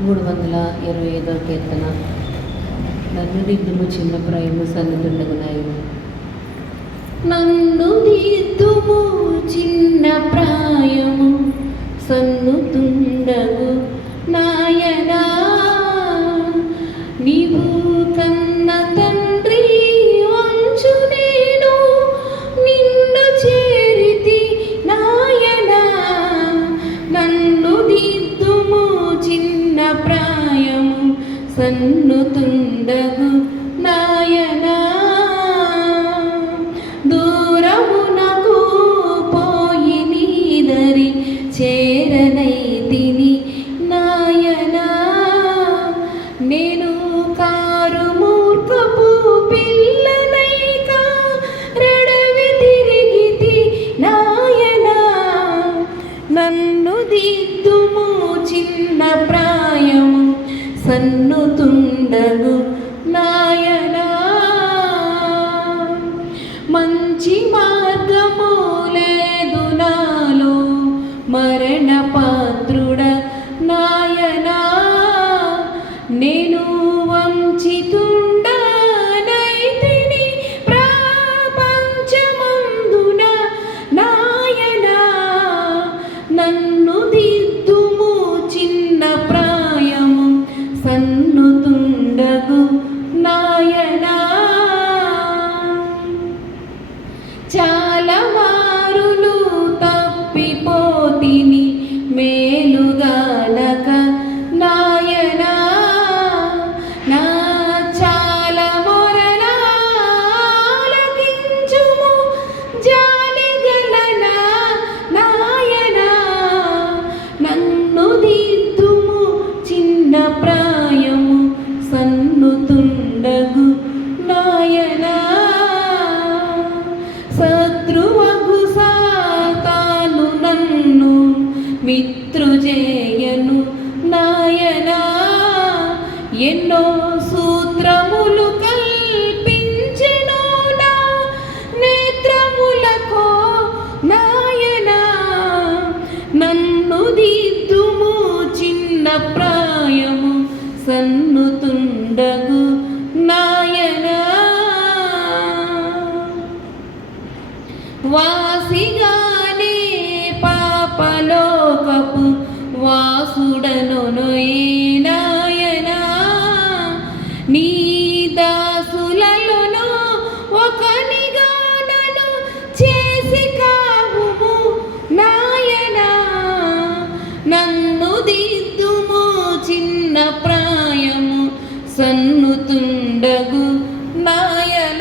325వ కీర్తన. నన్ను దిద్దుము చిన్న ప్రాయము సన్నుతుండగునాయి. నన్ను దిద్దుము చిన్న ప్రాయము సన్నుతుండగు నాయనా, నీవు కన్న తండ్రి వంచు నేను నిన్ను చేరితి నాయనా. నన్ను దిద్దుము చిన్న ప్రాయము సన్నుతుండగు నాయనా. దూరమునకు పోయి నీదరి చేరనైతిని నాయనా. నేను కారు మూర్ఖపు పిల్లనైక రెడవి తిరిగితి నాయనా. నన్ను దిద్దుము చిన్న ప్రాయము సన్నుతుండగు నాయనా. మంచి మార్గము లేదు నాలో మరణ పాత్రుడ నాయనా. నేను వంచితుండనైతిని ప్రపంచమందున నాయనా. నన్ను దిద్దుము చిన్న ప్రాయము సన్నుతుండగు నాయనా. చాలా మారులు తప్పిపోతిని మేలుగానక నాయనా. నా చాలా మొరలాలకించుము జాలిగలనా నాయనా. నన్ను దిద్దుము చిన్న ప్రాయము సన్నుతుండగు నాయనా. శత్రువగు సాతాను నన్ను మిత్రుజేయను నాయనా. ఎన్నో సూత్రములు కల్పించెను నా నేత్రములకో నాయనా. నన్ను దిద్దుము చిన్న ప్రాయము సన్నుతుండగు నాయనా. వాసిగానే పాపలోకపు వాసుడను నాయనా. నీ దాసులలో ఒకనిగా నన్ను చేసి కావుము నాయనా. నన్ను దిద్దుము చిన్న ప్రాయము సన్నుతుండగు నాయనా.